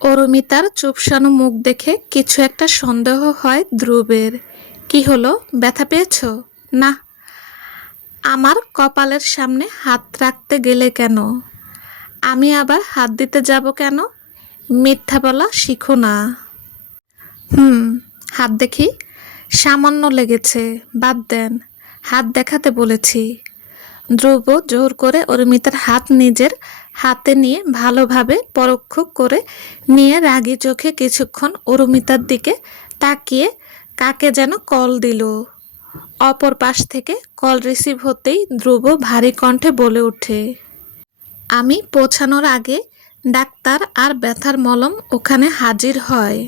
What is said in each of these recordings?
অরুমিতার চুপসানো মুখ দেখে কিছু একটা সন্দেহ হয় ধ্রুবের। কি হলো, ব্যথা পেয়েছো? না। আমার কপালের সামনে হাত রাখতে গেলে কেন? আমি আবার হাত দিতে যাব কেন? মিথ্যা বলা শিখো না। হুম, হাত দেখি। সামান্য লেগেছে, বাদ দেন। হাত দেখাতে বলেছি। ধ্রুব জোর করে অরুমিতার হাত নিজের হাতে নিয়ে ভালোভাবে পরোক্ষ করে নিয়ে রাগী চোখে কিছুক্ষণ অরুমিতার দিকে তাকিয়ে কাকে যেন কল দিল। অপর পাশ থেকে কল রিসিভ হতেই ধ্রুব ভারী কণ্ঠে বলে ওঠে, আমি পৌঁছানোর আগে ডাক্তার আর ব্যথার মলম ওখানে হাজির হয়।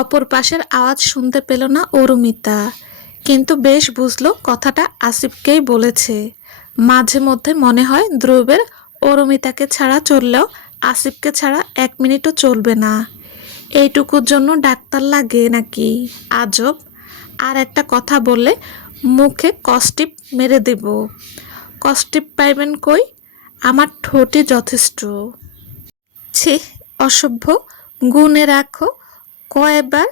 অপর পাশের আওয়াজ শুনতে পেল না অরুমিতা, কিন্তু বেশ বুঝলো কথাটা আসিফকেই বলেছে। মাঝে মধ্যে মনে হয় ধ্রুবের অরুমিতাকে ছাড়া চললেও আসিফকে ছাড়া 1 মিনিটও চলবে না। এইটুকুর জন্য ডাক্তার লাগে নাকি? আজব। আর একটা কথা বললে মুখে কষ্টিপ মেরে দেব। কষ্টিপ পাইবেন কই? আমার ঠোঁটই যথেষ্ট। ছি, অসভ্য। গুণে রাখো। কয়বার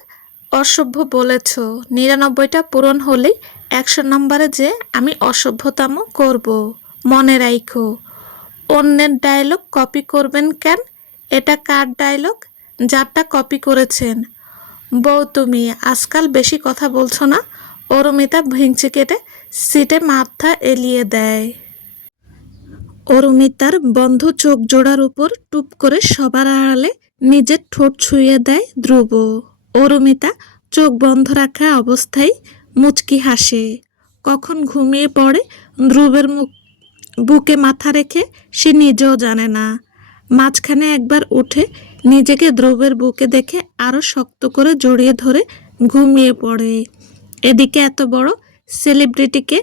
অসভ্য বলেছ? 99টা পূরণ হলেই 100 নম্বরে যে আমি অসভ্যতাম করব। মনে রাখো। অন্যের ডায়লগ কপি করবেন কেন? এটা কার ডায়লগ? যারটা কপি করেছেন। বউ তুমি আজকাল বেশি কথা বলছো না? অরুমিতা ভেঙচি কেটে সিটে মাথা এলিয়ে দেয়। অরুমিতার বন্ধ চোখ জোড়ার উপর টুপ করে সবার আড়ালে নিজের ঠোঁট ছুঁয়ে দেয় ধ্রুব। অরুমিতা চোখ বন্ধ রাখা অবস্থায় মুচকি হাসে। কখন ঘুমিয়ে পড়ে ধ্রুবের বুকে মাথা রেখে সে নিজেও জানে না। মাঝখানে একবার উঠে নিজেকে ধ্রুবের বুকে দেখে আরও শক্ত করে জড়িয়ে ধরে ঘুমিয়ে পড়ে। এদিকে এত বড় সেলিব্রিটিকে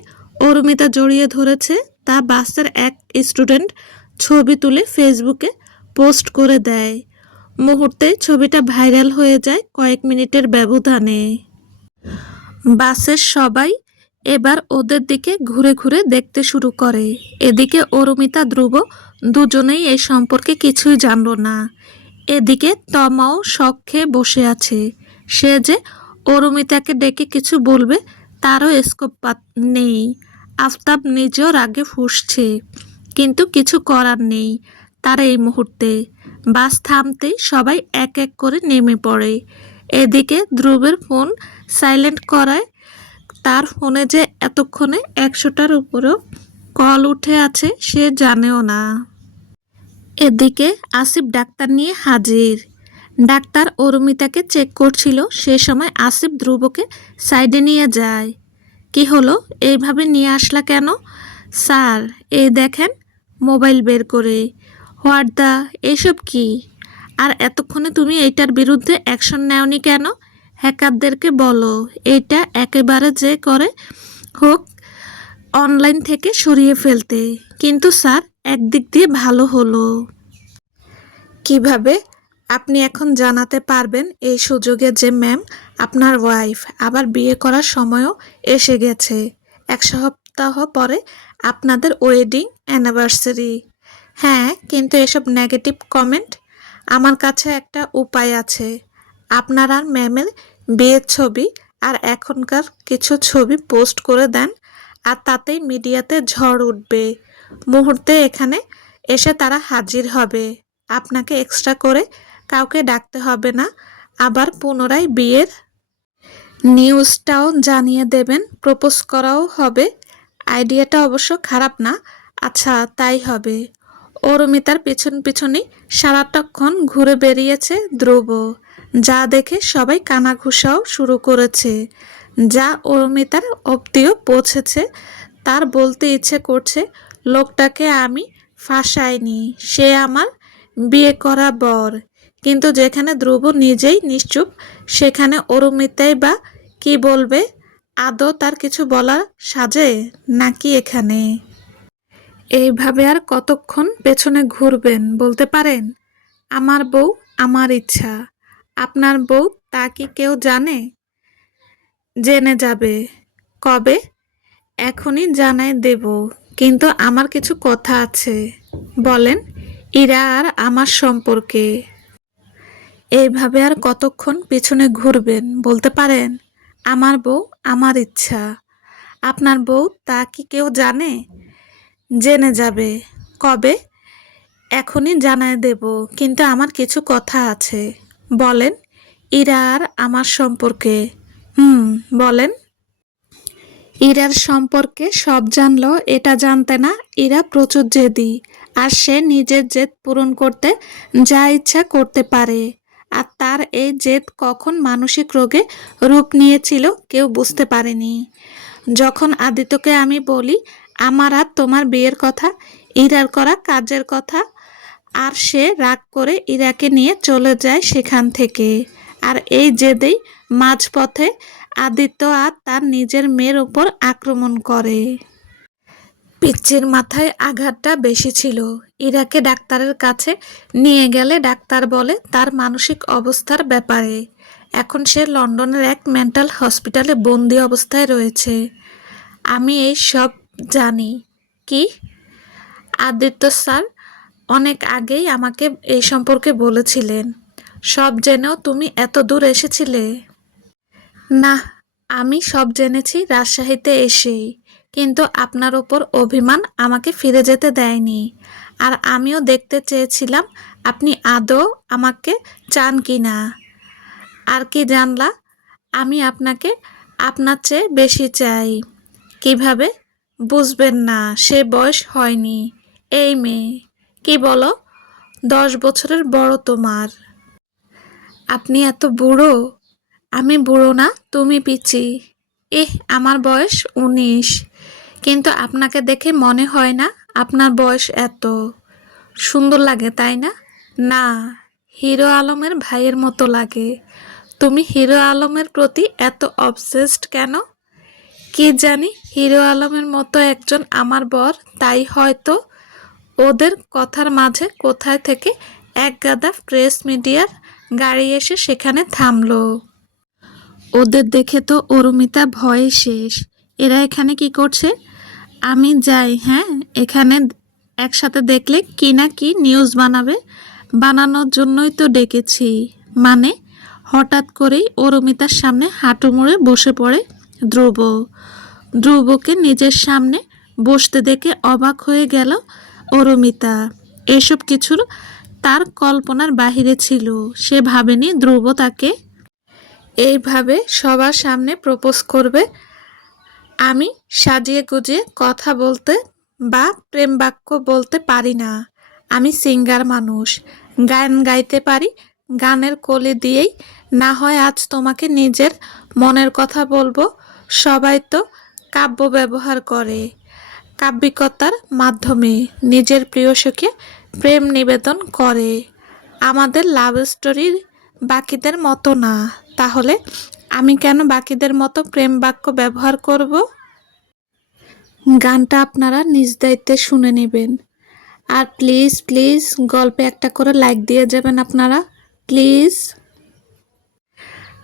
অরুমিতা জড়িয়ে ধরেছে, তা বাসের এক স্টুডেন্ট ছবি তুলে ফেসবুকে পোস্ট করে দেয়। মুহূর্তে ছবিটা ভাইরাল হয়ে যায় কয়েক মিনিটের ব্যবধানে। বাসের সবাই এবার ওদের দিকে ঘুরে ঘুরে দেখতে শুরু করে। এদিকে অরুমিতা ধ্রুব দুজনেই এই সম্পর্কে কিছুই জানল না। এদিকে তমাও শখ খেয়ে বসে আছে। সে যে অরুমিতাকে ডেকে কিছু বলবে তারও স্কোপ নেই। আফতাব নিজেও রাগে ফুঁসছে, কিন্তু কিছু করার নেই তার এই মুহূর্তে। বাস থামতেই সবাই এক এক করে নেমে পড়ে। এদিকে ধ্রুবের ফোন সাইলেন্ট করায় তার ফোনে যে এতক্ষণে 100টার উপরেও কল উঠে আছে সে জানেও না। এদিকে আসিফ ডাক্তার নিয়ে হাজির। ডাক্তার অরুমিতাকে চেক করছিল, সে সময় আসিফ ধ্রুবকে সাইডে নিয়ে যায়। কি হলো, এইভাবে নিয়ে আসলা কেন? স্যার, এই দেখেন। মোবাইল বের করে। হোয়াট দা, এসব কি? আর এতক্ষণে তুমি এইটার বিরুদ্ধে অ্যাকশন নেওনি কেন? হ্যাকারদেরকে বলো এটা একেবারে যে করে হোক অনলাইন থেকে সরিয়ে ফেলতে। কিন্তু স্যার, একদিক দিয়ে ভালো হলো। কিভাবে? আপনি এখন জানাতে পারবেন এই সুযোগে যে ম্যাম আপনার ওয়াইফ, আবার বিয়ে করার সময়ও এসে গেছে। 1 সপ্তাহ পরে আপনাদের ওয়েডিং অ্যানিভার্সারি। হ্যাঁ, কিন্তু এসব নেগেটিভ কমেন্ট, আমার কাছে একটা উপায় আছে। আপনার আর ম্যামের বিয়ের ছবি আর এখনকার কিছু ছবি পোস্ট করে দেন, আর তাতেই মিডিয়াতে ঝড় উঠবে। মুহূর্তে এখানে এসে তারা হাজির হবে। আপনাকে এক্সট্রা করে কাউকে ডাকতে হবে না। আবার পুনরায় বিয়ের নিউজটাও জানিয়ে দেবেন, প্রপোজ করাও হবে। আইডিয়াটা অবশ্য খারাপ না। আচ্ছা, তাই হবে। অরুমিতার পিছন পিছনই সারাটাক্ষণ ঘুরে বেরিয়েছে ধ্রুব, যা দেখে সবাই কানাঘুষাও শুরু করেছে। যা অরুমিতার অব্দিও পৌঁছেছে। তার বলতে ইচ্ছে করছে, লোকটাকে আমি ফাঁসাইনি, সে আমার বিয়ে করা বর। কিন্তু যেখানে ধ্রুব নিজেই নিশ্চুপ, সেখানে অরুমিতাই বা কি বলবে? আদৌ তার কিছু বলার সাজে নাকি এখানে? এইভাবে আর কতক্ষণ পেছনে ঘুরবেন বলতে পারেন? আমার বউ, আমার ইচ্ছা। আপনার বউ, তা কি কেউ জানে? জেনে যাবে। কবে? এখনই জানাই দেব। কিন্তু আমার কিছু কথা আছে। বলেন। ইরা আর আমার সম্পর্কে। এইভাবে আর কতক্ষণ পিছনে ঘুরবেন বলতে পারেন? আমার বউ, আমার ইচ্ছা। আপনার বউ তা কি কেউ জানে? জেনে যাবে। কবে? এখনই জানায় দেব, কিন্তু আমার কিছু কথা আছে। বলেন। ইরা আর আমার সম্পর্কে। বলেন। ইরার সম্পর্কে সব জানলো এটা জানতে না, ইরা প্রচুর জেদি, আর সে নিজের জেদ পূরণ করতে যা ইচ্ছা করতে পারে। আর তার এই জেদ কখন মানসিক রোগে রূপ নিয়েছিল কেউ বুঝতে পারেনি। যখন আদিত্যকে আমি বলি আমার আর তোমার বিয়ের কথা, ইরার করা কাজের কথা, আর সে রাগ করে ইরাকে নিয়ে চলে যায় সেখান থেকে। আর এই জেদেই মাঝপথে আদিত্য আর তার নিজের মেয়ের উপর আক্রমণ করে। পিচ্চির মাথায় আঘাতটা বেশি ছিল। ইরাকে ডাক্তারের কাছে নিয়ে গেলে ডাক্তার বলে তার মানসিক অবস্থার ব্যাপারে। এখন সে লন্ডনের এক মেন্টাল হসপিটালে বন্দি অবস্থায় রয়েছে। আমি এই সব জানি। কি? আদিত্য স্যার অনেক আগেই আমাকে এই সম্পর্কে বলেছিলেন। সব জেনেও তুমি এত দূর এসেছিলে? না, আমি সব জেনেছি রাজশাহীতে এসেই, কিন্তু আপনার ওপর অভিমান আমাকে ফিরে যেতে দেয়নি। আর আমিও দেখতে চেয়েছিলাম আপনি আদৌ আমাকে চান কি না। আর কি জানলা? আমি আপনাকে আপনার চেয়ে বেশি চাই। কিভাবে? বুঝবেন না, সে বয়স হয়নি। এই মেয়ে, কি বলো? 10 বছরের বড় তোমার। আপনি এত বুড়ো? আমি বুড়ো না, তুমি পিচ্চি। আমার বয়স 19, কিন্তু আপনাকে দেখে মনে হয় না আপনার বয়স এত। সুন্দর লাগে তাই না? না, হিরো আলমের ভাইয়ের মতো লাগে। তুমি হিরো আলমের প্রতি এত অবসেসড কেন? কি জানি, হিরো আলমের মতো একজন আমার বর, তাই হয়তো। ওদের কথার মাঝে কোথায় থেকে এক গাদা প্রেস মিডিয়ার গাড়ি এসে সেখানে থামলো। ওদের দেখে তো অরুমিতা ভয়ে শেষ। এরা এখানে কি করছে? আমি যাই। হ্যাঁ, এখানে একসাথে দেখলে কি না কি নিউজ বানাবে, বানানোর জন্যই তো ডেকেছি। মানে? হঠাৎ করেই অরুমিতার সামনে হাঁটু মুড়ে বসে পড়ে ধ্রুব। ধ্রুবকে নিজের সামনে বসতে দেখে অবাক হয়ে গেল অরুমিতা। এসব কিছুর তার কল্পনার বাহিরে ছিল। সে ভাবেনি ধ্রুব তাকে এইভাবে সবার সামনে প্রপোজ করবে। আমি সাজিয়ে গুজিয়ে কথা বলতে বা প্রেম বাক্য বলতে পারি না। আমি সিঙ্গার মানুষ, গান গাইতে পারি। গানের কলি দিয়েই না হয় আজ তোমাকে নিজের মনের কথা বলবো। সবাই তো কাব্য ব্যবহার করে, কাব্যিকতার মাধ্যমে নিজের প্রিয়সীকে প্রেম নিবেদন করে। আমাদের লাভ স্টোরির বাকিদের মতো না। তাহলে আমি কেন বাকিদের মতো প্রেম বাক্য ব্যবহার করব? গানটা আপনারা নিজ দায়িত্বে শুনে নেবেন। আর প্লিজ প্লিজ গল্পে একটা করে লাইক দিয়ে যাবেন আপনারা, প্লিজ।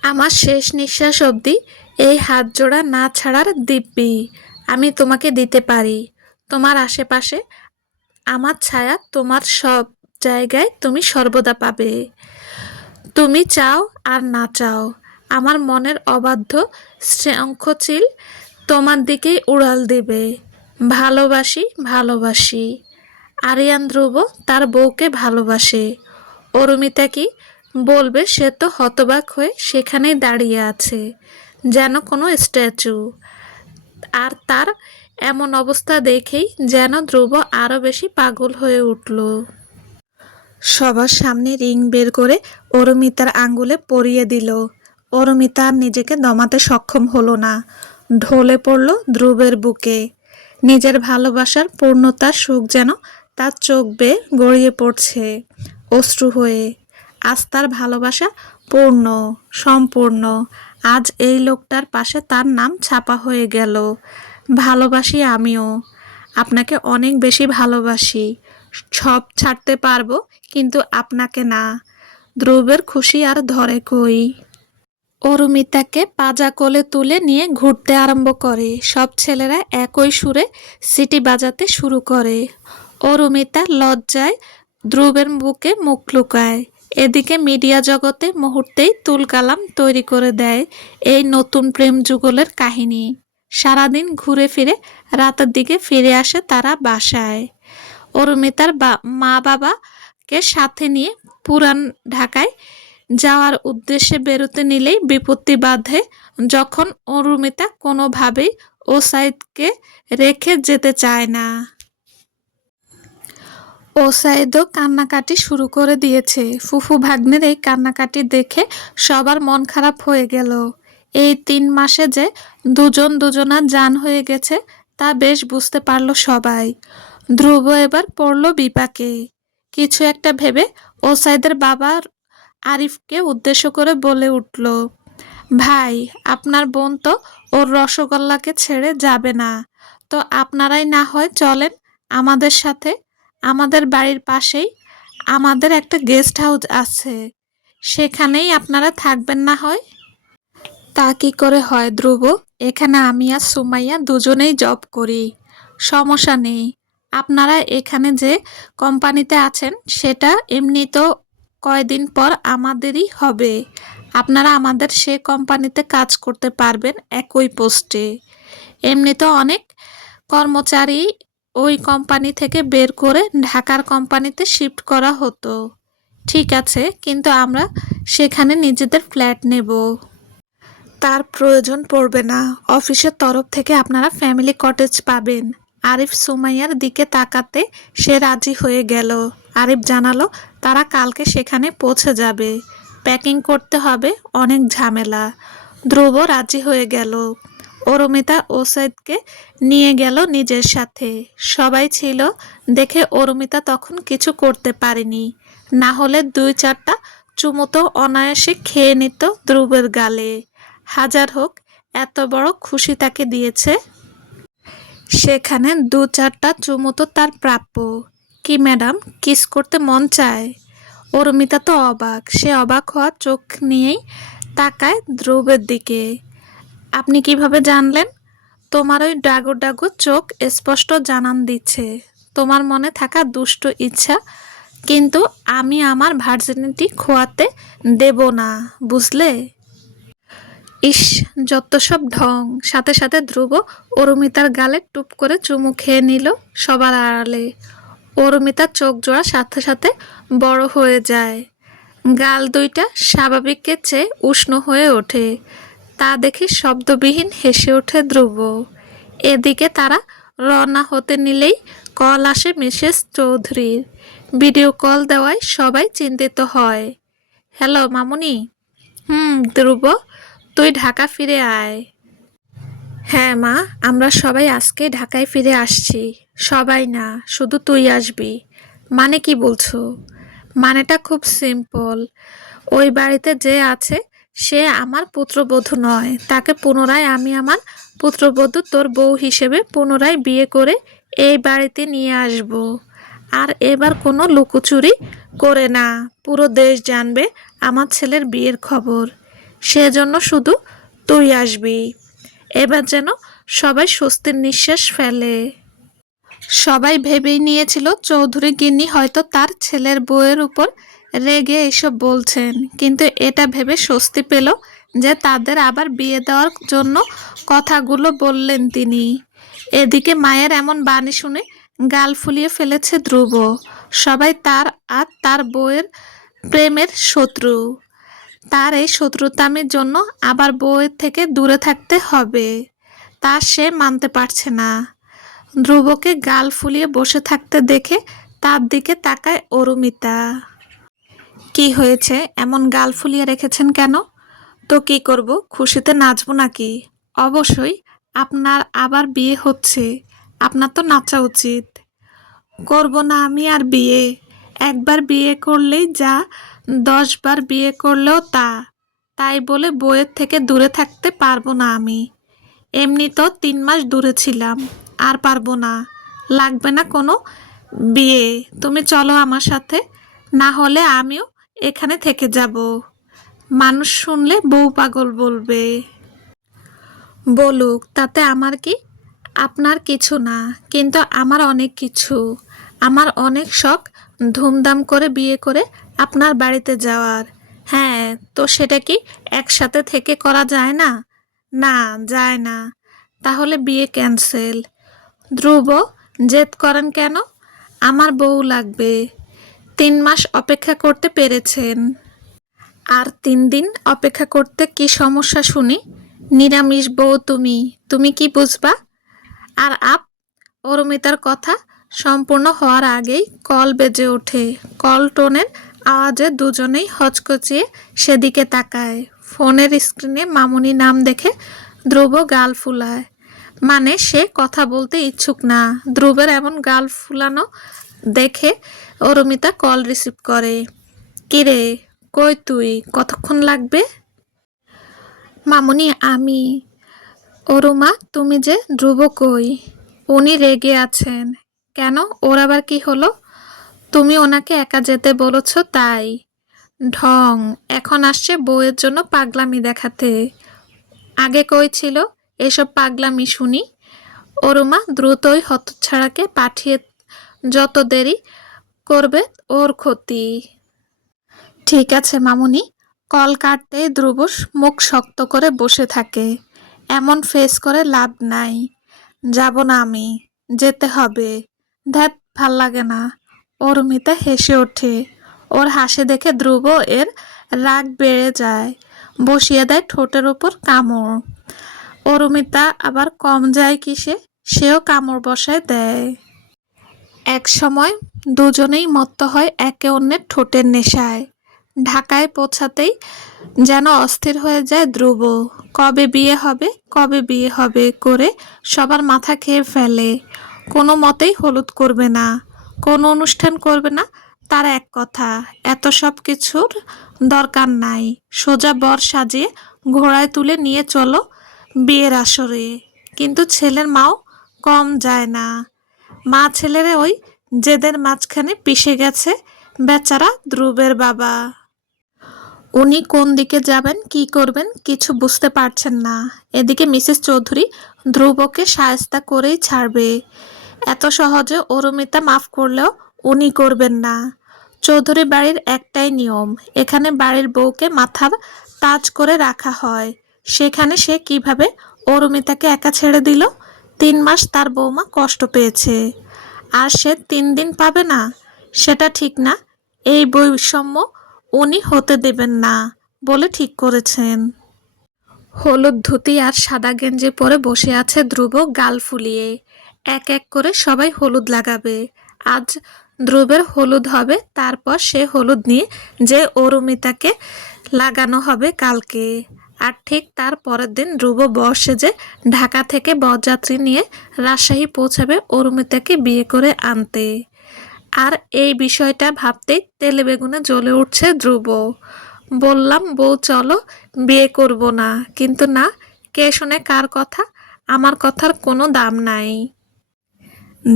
আমার শেষ নিঃশ্বাস অবধি এই হাত জোড়া না ছাড়ার দিব্যি আমি তোমাকে দিতে পারি। তোমার আশেপাশে আমার ছায়া, তোমার সব জায়গায় তুমি সর্বদা পাবে। তুমি চাও আর না চাও, আমার মনের অবাধ্য শঙ্খচিল তোমার দিকেই উড়াল দেবে। ভালোবাসি, ভালোবাসি। আরিয়ান ধ্রুব তার বউকে ভালোবাসে। অরুমিতা কি বলবে? সে তো হতবাক হয়ে সেখানেই দাঁড়িয়ে আছে যেন কোনো স্ট্যাচু। আর তার এমন অবস্থা দেখেই যেন ধ্রুব আরও বেশি পাগল হয়ে উঠল। সবার সামনে রিং বের করে অরুমিতার আঙ্গুলে পরিয়ে দিল। অরুমিতা আর নিজেকে দমাতে সক্ষম হলো না, ঢলে পড়ল ধ্রুবের বুকে। নিজের ভালোবাসার পূর্ণতার সুখ যেন তার চোখ বেয়ে গড়িয়ে পড়ছে অশ্রু হয়ে। আজ তার ভালোবাসা পূর্ণ, সম্পূর্ণ। আজ এই লোকটার পাশে তার নাম ছাপা হয়ে গেল। ভালোবাসি আমিও, আপনাকে অনেক বেশি ভালোবাসি। সব ছাড়তে পারবো, কিন্তু আপনাকে না। ধ্রুবের খুশি আর ধরে কই। অরুমিতাকে পাজা কোলে তুলে নিয়ে ঘুরতে আরম্ভ করে। সব ছেলেরা একই সুরে সিটি বাজাতে শুরু করে। অরুমিতা লজ্জায় ধ্রুবের বুকে মুখ লুকায়। এদিকে মিডিয়া জগতে মুহূর্তেই তুলকালাম তৈরি করে দেয় এই নতুন প্রেম যুগলের কাহিনী। সারাদিন ঘুরে ফিরে রাতের দিকে ফিরে আসে তারা বাসায়। অরুমিতার মা বাবাকে সাথে নিয়ে পুরান ঢাকায় যাওয়ার উদ্দেশ্যে বেরোতে নিলেই বিপত্তি বাধে, যখন অরুমিতা কোনোভাবেই ওসাইদকে রেখে যেতে চায় না। ওসাইদও কান্নাকাটি শুরু করে দিয়েছে। ফুফু ভাগ্নের এই কান্নাকাটি দেখে সবার মন খারাপ হয়ে গেল। এই 3 মাসে যে দুজন দুজনার জান হয়ে গেছে তা বেশ বুঝতে পারল সবাই। ধ্রুব এবার পড়ল বিপাকে। কিছু একটা ভেবে ওসাইদের বাবার আরিফকে উদ্দেশ্য করে বলে উঠল, ভাই, আপনার বোন তো ওর রসগোল্লাকে ছেড়ে যাবে না, তো আপনারাই না হয় চলেন আমাদের সাথে। আমাদের বাড়ির পাশেই আমাদের একটা গেস্ট হাউস আছে, সেখানেই আপনারা থাকবেন না হয়। তা কি করে হয় ধ্রুব, এখানে আমি আর সুমাইয়া দুজনেই জব করি, সমস্যা নেই। আপনারা এখানে যে কোম্পানিতে আছেন সেটা এমনি তো কয়দিন পর আমাদেরই হবে। আপনারা আমাদের সে কোম্পানিতে কাজ করতে পারবেন একই পোস্টে। এমনি তো অনেক কর্মচারী ওই কোম্পানি থেকে বের করে ঢাকার কোম্পানিতে শিফট করা হতো। ঠিক আছে, কিন্তু আমরা সেখানে নিজেদের ফ্ল্যাট নেব। তার প্রয়োজন পড়বে না, অফিসের তরফ থেকে আপনারা ফ্যামিলি কটেজ পাবেন। আরিফ সুমাইয়ার দিকে তাকাতে সে রাজি হয়ে গেল। আরিফ জানালো তারা কালকে সেখানে পৌঁছে যাবে। প্যাকিং করতে হবে, অনেক ঝামেলা। ধ্রুব রাজি হয়ে গেল। অরুমিতা ওসাইদকে নিয়ে গেল নিজের সাথে। সবাই ছিল দেখে অরুমিতা তখন কিছু করতে পারেনি, না হলে 2-4টা চুমু তো অনায়াসে খেয়ে নিত ধ্রুবের গালে। হাজার হোক এত বড় খুশি তাকে দিয়েছে, সেখানে 2-4টা চুমু তো তার প্রাপ্য। কি ম্যাডাম, কিস করতে মন চায়? অরুমিতা তো অবাক। সে অবাক হওয়া চোখ নিয়েই তাকায় ধ্রুবের দিকে। আপনি কিভাবে জানলেন? তোমার ওই ডাগো ডাগো চোখ স্পষ্ট জানান দিচ্ছে তোমার মনে থাকা দুষ্ট ইচ্ছা, কিন্তু আমি আমার ভার্জিনিটি খোয়াতে দেব না, বুঝলে? ইস, যত সব ঢং। সাথে সাথে ধ্রুব অরুমিতার গালে টুপ করে চুমু খেয়ে নিল সবার আড়ালে। অরুমিতার চোখ জোড়া সাথে সাথে বড় হয়ে যায়। গাল দুইটা স্বাভাবিকের চেয়ে উষ্ণ হয়ে ওঠে। তা দেখে শব্দবিহীন হেসে ওঠে ধ্রুব। এদিকে তারা রওনা হতে নিলেই কল আসে মিসেস চৌধুরীর। ভিডিও কল দেওয়ায় সবাই চিন্তিত হয়। হ্যালো মামুনি। ধ্রুব, তুই ঢাকা ফিরে আয়। হ্যাঁ মা, আমরা সবাই আজকে ঢাকায় ফিরে আসছি। সবাই না, শুধু তুই আসবি। মানে কি বলছো? মানেটা খুব সিম্পল। ওই বাড়িতে যে আছে সে আমার পুত্রবধূ নয়, তাকে পুনরায় আমি আমার পুত্রবধূ তোর বউ হিসেবে পুনরায় বিয়ে করে এই বাড়িতে নিয়ে আসব। আর এবার কোনো লুকোচুরি করে না, পুরো দেশ জানবে আমার ছেলের বিয়ের খবর। সেজন্য শুধু তুই আসবি। এবার যেন সবাই স্বস্তির নিঃশ্বাস ফেলে। সবাই ভেবেই নিয়েছিল চৌধুরী গিন্নি হয়তো তার ছেলের বউয়ের উপর রেগে এসব বলছেন, কিন্তু এটা ভেবে স্বস্তি পেল যে তাদের আবার বিয়ে দেওয়ার জন্য কথাগুলো বললেন তিনি। এদিকে মায়ের এমন বাণী শুনে গাল ফুলিয়ে ফেলেছে ধ্রুব। সবাই তার আর তার বউয়ের প্রেমের শত্রু। তার এই শত্রুতামির জন্য আবার বউয়ের থেকে দূরে থাকতে হবে, তা সে মানতে পারছে না। ধ্রুবকে গাল ফুলিয়ে বসে থাকতে দেখে তার দিকে তাকায় অরুমিতা। কি হয়েছে, এমন গাল ফুলিয়ে রেখেছেন কেন? তো কি করব, খুশিতে নাচবো নাকি? অবশ্যই, আপনার আবার বিয়ে হচ্ছে, আপনার তো নাচা উচিত। করব না আমি আর বিয়ে। একবার বিয়ে করলেই যা, 10 বার বিয়ে করলেও তা। তাই বলে বউয়ের থেকে দূরে থাকতে পারবো না আমি। এমনি তো 3 মাস দূরে ছিলাম, আর পারবো না। লাগবে না কোনো বিয়ে, তুমি চলো আমার সাথে, না হলে আমিও এখানে থেকে যাব। মানুষ শুনলে বউ পাগল বলবে। বলুক, তাতে আমার কি? আপনার কিছু না, কিন্তু আমার অনেক কিছু। আমার অনেক শখ ধুমধাম করে বিয়ে করে আপনার বাড়িতে যাওয়ার। হ্যাঁ, তো সেটা কি একসাথে থেকে করা যায় না? না, যায় না। তাহলে বিয়ে ক্যান্সেল। ধ্রুব, জেদ করেন কেন? আমার বউ লাগবে। 3 মাস অপেক্ষা করতে পেরেছেন, আর 3 দিন অপেক্ষা করতে কি সমস্যা শুনি? নিরামিষ বউ তুমি, তুমি কি বুঝবা? আর অরুমিতার কথা সম্পূর্ণ হওয়ার আগেই কল বেজে ওঠে। কল টোনের আওয়াজে দুজনেই হচকচিয়ে সেদিকে তাকায়। ফোনের স্ক্রিনে মামুনি নাম দেখে ধ্রুব গাল ফুলায়। মানে সে কথা বলতে ইচ্ছুক না। ধ্রুবের এমন গাল ফুলানো দেখে অরুমিতা কল রিসিভ করে। কিরে, কই তুই? কতক্ষণ লাগবে? মামুনি, আমি। অরুমা, তুমি যে? ধ্রুব কই? উনি রেগে আছেন। কেন, ওর আবার কি হলো? তুমি ওনাকে একা যেতে বলেছ তাই। ঢং, এখন আসছে বউয়ের জন্য পাগলামি দেখাতে। আগে কই ছিল এসব পাগলামি শুনি? অরুমা দ্রুতই হতচ্ছাড়াকে পাঠিয়ে, যত দেরি করবে ওর ক্ষতি। ঠিক আছে মামুনি। কল কাটতে ধ্রুব মুখ শক্ত করে বসে থাকে। এমন ফেস করে লাভ নাই। যাব না আমি, যেতে হবে। ধ্যাত, ভাল লাগে না। অরুমিতা হেসে ওঠে। ওর হাসি দেখে ধ্রুব এর রাগ বেড়ে যায়। বসিয়ে দেয় ঠোঁটের ওপর কামড়। অরুমিতা আবার কম যায় কিসে? সেও কামড় বসায় দেয়। এক সময় দুজনেই মত্ত হয় একে অন্যের ঠোঁটের নেশায়। ঢাকায় পৌঁছাতেই যেন অস্থির হয়ে যায় ধ্রুব। কবে বিয়ে হবে, কবে বিয়ে হবে করে সবার মাথা খেয়ে ফেলে। কোনো মতেই হলুদ করবে না, কোনো অনুষ্ঠান করবে না। তার এক কথা, এত সব কিছুর দরকার নাই। সোজা বর সাজিয়ে ঘোড়ায় তুলে নিয়ে চলো বিয়ের আসরে। কিন্তু ছেলের মাও কম যায় না। মা ছেলেরে ওই জেদের মাঝখানে পিষে গেছে বেচারা ধ্রুবের বাবা। উনি কোন দিকে যাবেন, কি করবেন কিছু বুঝতে পারছেন না। এদিকে মিসেস চৌধুরী ধ্রুবকে শায়েস্তা করেই ছাড়বে। এত সহজে অরুমিতা মাফ করলেও উনি করবেন না। চৌধুরী বাড়ির একটাই নিয়ম, এখানে বাড়ির বউকে মাথার তাজ করে রাখা হয়। সেখানে সে কিভাবে অরুমিতাকে একা ছেড়ে দিল? 3 মাস তার বৌমা কষ্ট পেয়েছে, আর সে 3 দিন পাবে না? সেটা ঠিক না। এই বৈষম্য উনি হতে দেবেন না বলে ঠিক করেছেন। হলুদ ধুতি আর সাদা গেঞ্জি পরে বসে আছে ধ্রুব গাল ফুলিয়ে। এক এক করে সবাই হলুদ লাগাবে। আজ ধ্রুবের হলুদ হবে, তারপর সে হলুদ নিয়ে যে অরুমিতাকে লাগানো হবে কালকে। আর ঠিক তার পরের দিন ধ্রুব বর সেজে ঢাকা থেকে বরযাত্রী নিয়ে রাজশাহী পৌঁছাবে অরুমিতাকে বিয়ে করে আনতে। আর এই বিষয়টা ভাবতেই তেলে বেগুনে জ্বলে উঠছে ধ্রুব। বললাম বউ চলো, বিয়ে করব না, কিন্তু না, কে শোনে কার কথা? আমার কথার কোনো দাম নাই।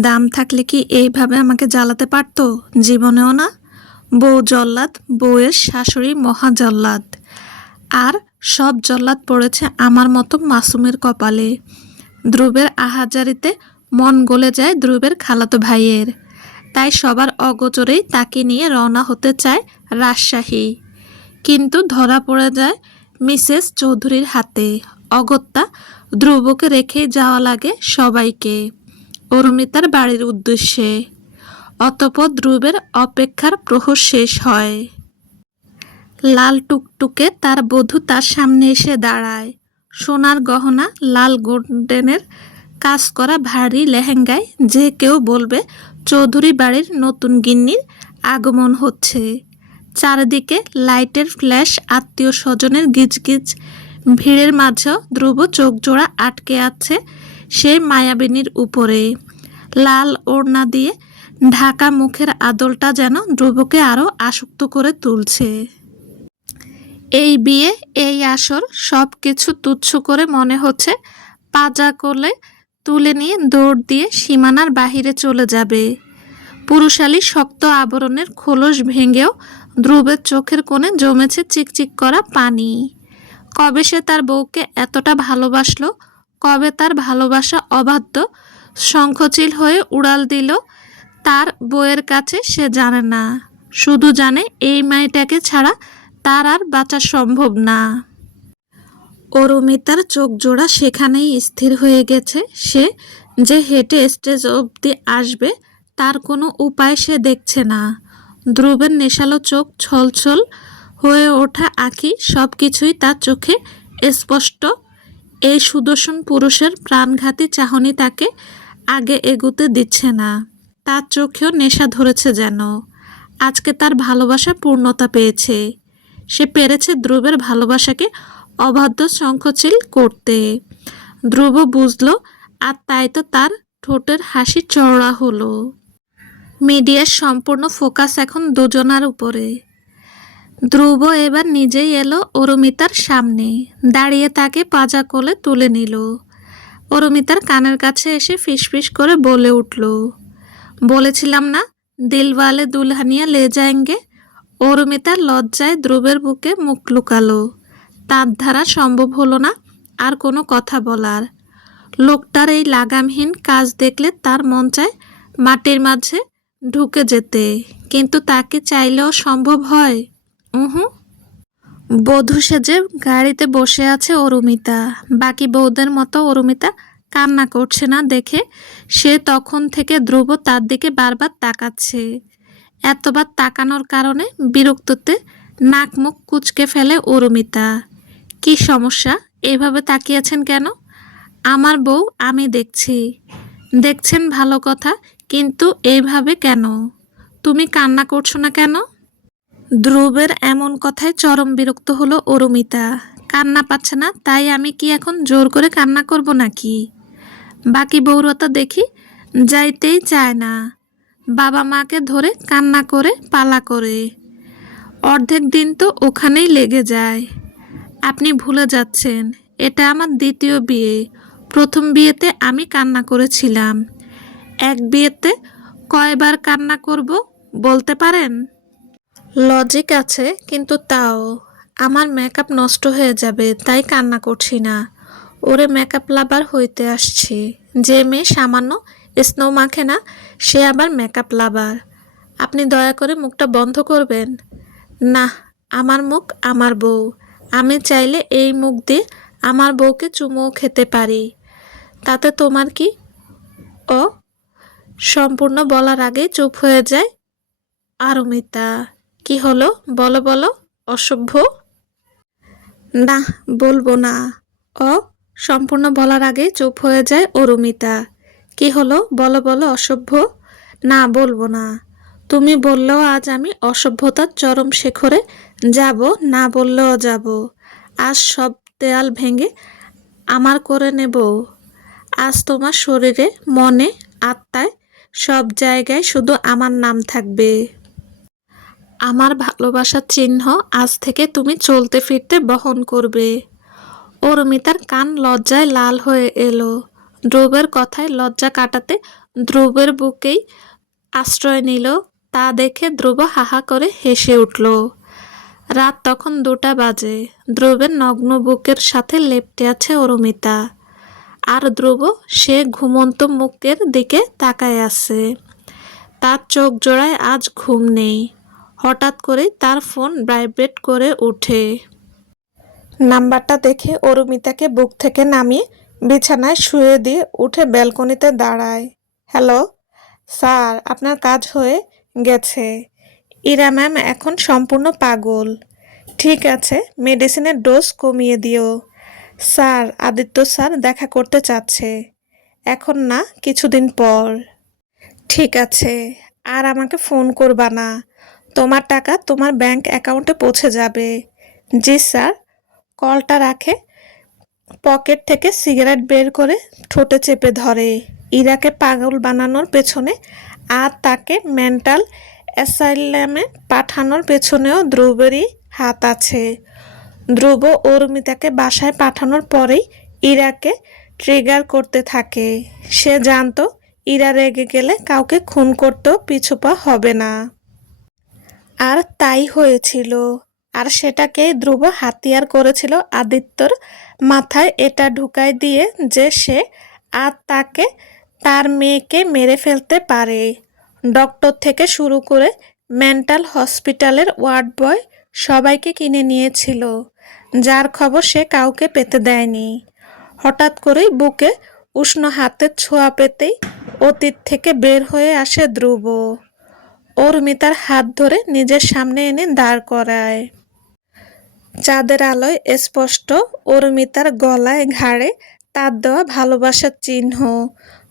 দাম থাকলে কি এইভাবে আমাকে জ্বালাতে পারতো? জীবনেও না। বউ জল্লাদ, বউয়ের শাশুড়ি মহা জল্লাদ। আর সব জল্লাদ পড়েছে আমার মতো মাসুমের কপালে। ধ্রুবের আহাজারিতে মন গলে যায় ধ্রুবের খালাতো ভাইয়ের। তাই সবার অগোচরেই তাকে নিয়ে রওনা হতে চায় রাজশাহী। কিন্তু ধরা পড়ে যায় মিসেস চৌধুরীর হাতে। অগত্যা ধ্রুবকে রেখেই যাওয়া লাগে সবাইকে অরুমিতার বাড়ির উদ্দেশ্যে। অতঃপর ধ্রুবের অপেক্ষার প্রহর শেষ হয়। লাল টুকটুকে তার বধূ তার সামনে এসে দাঁড়ায়। সোনার গহনা, লাল গোল্ডেনের কাজ করা ভারী লেহেঙ্গায় যে কেউ বলবে চৌধুরী বাড়ির নতুন গিন্নির আগমন হচ্ছে। চারিদিকে লাইটের ফ্ল্যাশ, আত্মীয় স্বজনের গিজগিজ। ভিড়ের মাঝেও ধ্রুব চোখজোড়া আটকে আছে সেই মায়াবিনীর উপরে। লাল ওড়না দিয়ে ঢাকা মুখের আদলটা যেন ধ্রুবকে আরও আসক্ত করে তুলছে। এই বিয়ে, এই আসর, সব কিছু তুচ্ছ করে মনে হচ্ছে পাজা কোলে তুলে নিয়ে দৌড় দিয়ে সীমানার বাহিরে চলে যাবে। পুরুষালী শক্ত আবরণের খোলস ভেঙেও ধ্রুবের চোখের কোণে জমেছে চিকচিক করা পানি। কবে সে তার বউকে এতটা ভালোবাসলো? কবে তার ভালোবাসা অবাধ্য শঙ্খচিল হয়ে উড়াল দিল তার বউয়ের কাছে সে জানে না। শুধু জানে এই মেয়েটাকে ছাড়া তার আর বাঁচা সম্ভব না। অরুমিতার চোখ জোড়া সেখানেই স্থির হয়ে গেছে। সে যে হেঁটে স্টেজ অবধি আসবে তার কোনো উপায় সে দেখছে না। ধ্রুবের নেশালো চোখ, ছলছল হয়ে ওঠা আঁখি, সব কিছুই তার চোখে স্পষ্ট। এই সুদর্শন পুরুষের প্রাণঘাতী চাহনি তাকে আগে এগুতে দিচ্ছে না। তার চোখেও নেশা ধরেছে যেন। আজকে তার ভালোবাসা পূর্ণতা পেয়েছে। সে পেরেছে ধ্রুবের ভালোবাসাকে অবাধ্য শঙ্খচিল করতে। ধ্রুব বুঝল, আর তাই তো তার ঠোঁটের হাসি চওড়া হলো। মিডিয়ার সম্পূর্ণ ফোকাস এখন দুজনার উপরে। ধ্রুব এবার নিজেই এলো অরুমিতার সামনে, দাঁড়িয়ে তাকে পাজা কোলে তুলে নিল। অরুমিতার কানের কাছে এসে ফিসফিস করে বলে উঠল, বলেছিলাম না দিলওয়ালে দুলহানিয়া লে যায়েঙ্গে। অরুমিতার লজ্জায় ধ্রুবের বুকে মুখ লুকালো। তার দ্বারা সম্ভব হলো না আর কোনো কথা বলার। লোকটার এই লাগামহীন কাজ দেখলে তার মন চায় মাটির মাঝে ঢুকে যেতে, কিন্তু তাকে চাইলেও সম্ভব হয়? উহু। বধূ সেজে গাড়িতে বসে আছে অরুমিতা। বাকি বউদের মতো অরুমিতা কান্না করছে না দেখে সে তখন থেকে ধ্রুব তার দিকে বারবার তাকাচ্ছে। এতবার তাকানোর কারণে বিরক্ততে নাক মুখ কুঁচকে ফেলে অরুমিতা। কি সমস্যা, এভাবে তাকিয়েছেন কেন? আমার বউ, আমি দেখছি। দেখছেন ভালো কথা, কিন্তু এইভাবে কেন? তুমি কান্না করছো না কেন? ধ্রুবের এমন কথায় চরম বিরক্ত হলো অরুমিতা। কান্না পাচ্ছে না তাই আমি কি এখন জোর করে কান্না করব নাকি? বাকি বউরা তো দেখি যাইতেই চায় না, বাবা মাকে ধরে কান্না করে পালা করে। অর্ধেক দিন তো ওখানেই লেগে যায়। আপনি ভুলে যাচ্ছেন, এটা আমার দ্বিতীয় বিয়ে। প্রথম বিয়েতে আমি কান্না করেছিলাম। এক বিয়েতে কয়বার কান্না করব বলতে পারেন? লজিক আছে, কিন্তু তাও আমার মেকআপ নষ্ট হয়ে যাবে তাই কান্না করছি না। ওরে মেকআপ লাভার হইতে আসছি। যে মেয়ে সামান্য স্নো মাখে না সে আবার মেকআপ লাভার। আপনি দয়া করে মুখটা বন্ধ করবেন? না, আমার মুখ আমার বউ। আমি চাইলে এই মুখ দিয়ে আমার বউকে চুমুও খেতে পারি। তাতে তোমার কি? ও সম্পূর্ণ বলার আগেই চুপ হয়ে যায় অরুমিতা। কি হলো, বলো বলো, অসভ্য। না, বলবো না। ও সম্পূর্ণ বলার আগেই চুপ হয়ে যায় অরুমিতা। কি হলো, বলো বলো, অসভ্য। না, বলবো না। তুমি বললেও আজ আমি অসভ্যতার চরম শিখরে যাব, না বললেও যাব। আজ সব দেয়াল ভেঙে আমার করে নেব। আজ তোমার শরীরে, মনে, আত্মায়, সব জায়গায় শুধু আমার নাম থাকবে। আমার ভালোবাসার চিহ্ন আজ থেকে তুমি চলতে ফিরতে বহন করবে। অরুমিতার কান লজ্জায় লাল হয়ে এলো। ধ্রুবের কথায় লজ্জা কাটাতে ধ্রুবের বুকেই আশ্রয় নিল। তা দেখে ধ্রুব হাহা করে হেসে উঠল। রাত তখন 2টা বাজে। ধ্রুবের নগ্ন বুকের সাথে লেপ্টে আছে অরুমিতা। আর ধ্রুব সে ঘুমন্ত মুখের দিকে তাকায় আছে। তার চোখ জোড়ায় আজ ঘুম নেই। হঠাৎ করে তার ফোন ভাইব্রেট করে ওঠে। নাম্বারটা দেখে অরুমিতাকে বুক থেকে নামিয়ে বিছানায় শুয়ে দিয়ে উঠে ব্যালকনিতে দাঁড়ায়। হ্যালো স্যার, আপনার কাজ হয়ে গেছে। ইরা ম্যাম এখন সম্পূর্ণ পাগল। ঠিক আছে, মেডিসিনের ডোজ কমিয়ে দিও। স্যার, আদিত্য স্যার দেখা করতে চাচ্ছে। এখন না, কিছুদিন পর। ঠিক আছে, আর আমাকে ফোন করবা না। তোমার টাকা তোমার ব্যাংক অ্যাকাউন্টে পৌঁছে যাবে। জি স্যার। কলটা রাখে পকেট থেকে সিগারেট বের করে ঠোঁটে চেপে ধরে। ইরাকে পাগল বানানোর পেছনে আর তাকে মেন্টাল অ্যাসাইলামে পাঠানোর পেছনেও ধ্রুবেরই হাত আছে। ধ্রুব অরুমিতাকে বাসায় পাঠানোর পরেই ইরাকে ট্রিগার করতে থাকে। সে জানতো ইরা রেগে গেলে কাউকে খুন করতেও পিছুপা হবে না। আর তাই হয়েছিল। আর সেটাকেই ধ্রুব হাতিয়ার করেছিল আদিত্যর মাথায় এটা ঢুকাই দিয়ে যে সে আর তাকে, তার মেয়েকে মেরে ফেলতে পারে। ডক্টর থেকে শুরু করে মেন্টাল হসপিটালের ওয়ার্ড বয় সবাইকে কিনে নিয়েছিল, যার খবর সে কাউকে পেতে দেয়নি। হঠাৎ করেই বুকে উষ্ণ হাতের ছোঁয়া পেতেই অতীত থেকে বের হয়ে আসে ধ্রুব। অরুমিতার হাত ধরে নিজের সামনে এনে দাঁড় করায়। চাঁদের আলোয় স্পষ্ট অরুমিতার গলায় ঘাড়ে তার দেওয়া ভালোবাসার চিহ্ন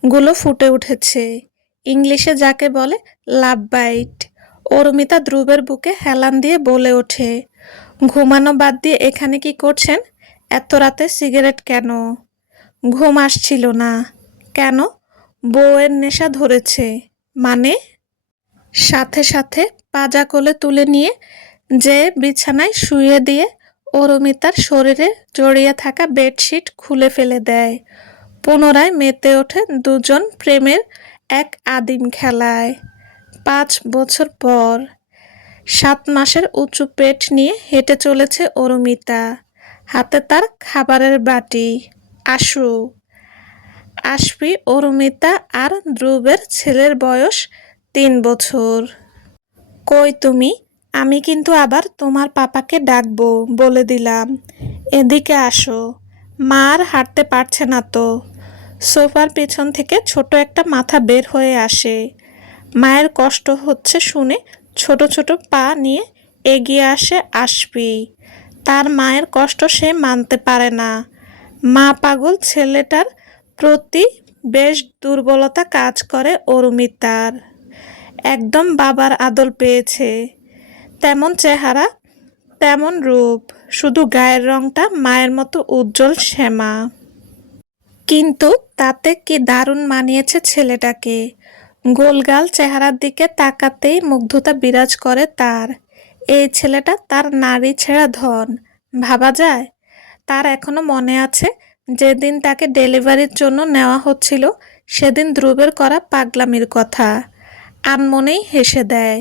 গুলো ফুটে উঠেছে, ইংলিশে যাকে বলে লাভ বাইট। অরুমিতা ধ্রুবের বুকে হেলান দিয়ে বলে ওঠে, ঘুমানো বাদ দিয়ে এখানে কি করছেন? এত রাতে সিগারেট কেন? ঘুম আসছিল না। কেন? বউয়ের নেশা ধরেছে। মানে? সাথে সাথে পাজা কোলে তুলে নিয়ে যে বিছানায় শুয়ে দিয়ে অরুমিতার শরীরে জড়িয়ে থাকা বেডশিট খুলে ফেলে দেয়। পুনরায় মেতে ওঠে দুজন প্রেমের এক আদিম খেলায়। 5 বছর পর 7 মাসের উঁচু পেট নিয়ে হেঁটে চলেছে অরুমিতা, হাতে তার খাবারের বাটি। আশু, আশফি, অরুমিতা আর ধ্রুবের ছেলের বয়স 3 বছর। কই তুমি? আমি কিন্তু আবার তোমার পাপাকে ডাকবো, বলে দিলাম। এদিকে আসো। মা আর হাঁটতে পারছে না তো। সোফার পেছন থেকে ছোট একটা মাথা বের হয়ে আসে। মায়ের কষ্ট হচ্ছে শুনে ছোট ছোট পা নিয়ে এগিয়ে আসে আশফি। তার মায়ের কষ্ট সে মানতে পারে না। মা পাগল ছেলেটার প্রতি বেশ দুর্বলতা কাজ করে অরুমিতার। একদম বাবার আদল পেয়েছে। তেমন চেহারা, তেমন রূপ, শুধু গায়ের রংটা মায়ের মতো উজ্জ্বল শ্যামা। কিন্তু তাতে কি দারুণ মানিয়েছে ছেলেটাকে। গোলগাল চেহারার দিকে তাকাতেই মুগ্ধতা বিরাজ করে তার। এই ছেলেটা তার নারী ছেঁড়া ধন। ভাবা যায়? তার এখনো মনে আছে যেদিন তাকে ডেলিভারির জন্য নেওয়া হচ্ছিল, সেদিন ধ্রুবের করা পাগলামির কথা। আনমনেই হেসে দেয়।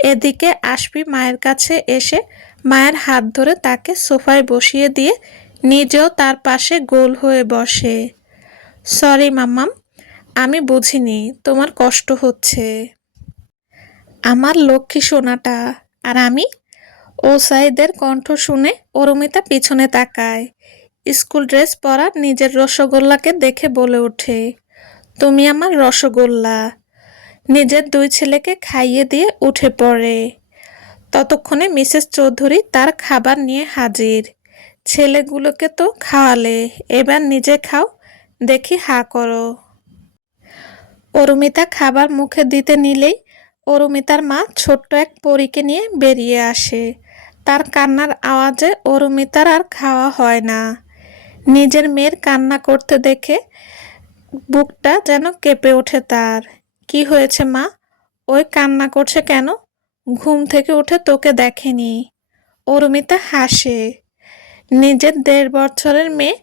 এদিকে আশফি মায়ের কাছে এসে মায়ের হাত ধরে তাকে সোফায় বসিয়ে দিয়ে নিজেও তার পাশে গোল হয়ে বসে। সরি মাম্মাম, আমি বুঝিনি তোমার কষ্ট হচ্ছে। আমার লক্ষ্মী সোনাটা। আর আমি? ওসাইদের কণ্ঠ শুনে অরুমিতা পিছনে তাকায়। স্কুল ড্রেস পরা নিজের রসগোল্লাকে দেখে বলে ওঠে, তুমি আমার রসগোল্লা। নিজের 2 ছেলেকে খাইয়ে দিয়ে উঠে পড়ে। ততক্ষণে মিসেস চৌধুরী তার খাবার নিয়ে হাজির। ছেলেগুলোকে তো খাওয়ালে, এবার নিজে খাও, দেখি হা করো। অরুমিতা খাবার মুখে দিতে নিলেই অরুমিতার মা ছোট্ট এক পরীকে নিয়ে বেরিয়ে আসে। তার কান্নার আওয়াজে অরুমিতার আর খাওয়া হয় না। নিজের মেয়ের কান্না করতে দেখে বুকটা যেন কেঁপে ওঠে তার। কি হয়েছে মা? ওই কান্না করছে কেন? ঘুম থেকে উঠে তোকে দেখেনি। অরুমিতা হাসে। নিজের 1.5 বছরের মেয়ে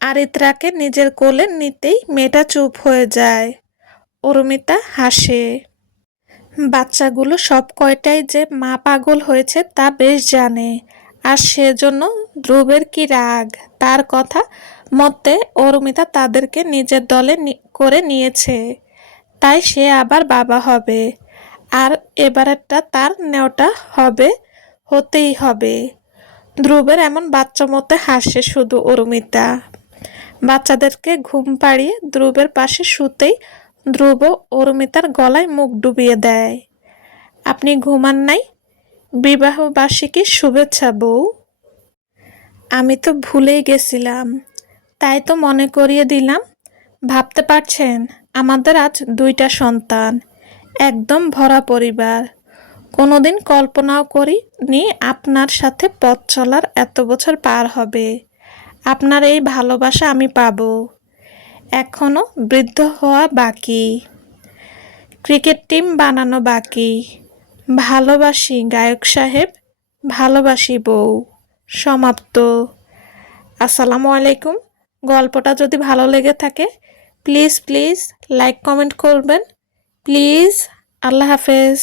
আরিত্রাকে নিজের কোলে নিতেই মেয়েটা চুপ হয়ে যায়। অরুমিতা হাসে। বাচ্চাগুলো সব কয়টাই যে মা পাগল হয়েছে তা বেশ জানে। আর সেজন্য ধ্রুবের কি রাগ। তার কথা মতে অরুমিতা তাদেরকে নিজের দলে করে নিয়েছে, তাই সে আবার বাবা হবে। আর এবারেরটা তার নেওয়াটা হবে, হতেই হবে। ধ্রুবের এমন বাচ্চা মতে হাসে শুধু অরুমিতা। বাচ্চাদেরকে ঘুম পাড়িয়ে ধ্রুবের পাশে শুতেই ধ্রুব অরুমিতার গলায় মুখ ডুবিয়ে দেয়। আপনি ঘুমান নাই? বিবাহবার্ষিকীর শুভেচ্ছা বউ। আমি তো ভুলেই গেছিলাম, তাই তো মনে করিয়ে দিলাম। ভাবতে পারছেন আমাদের আজ 2টা সন্তান, একদম ভরা পরিবার। কোনোদিন কল্পনাও করিনি আপনার সাথে পথ চলার এত বছর পার হবে। আপনার এই ভালোবাসা আমি পাবো। এখনো বৃদ্ধ হওয়া বাকি, ক্রিকেট টিম বানানো বাকি। ভালোবাসি গায়ক সাহেব, ভালোবাসি বউ। সমাপ্ত। আসসালামু আলাইকুম। গল্পটা যদি ভালো লেগে থাকে প্লিজ লাইক কমেন্ট করবেন প্লিজ। আল্লাহ হাফেজ।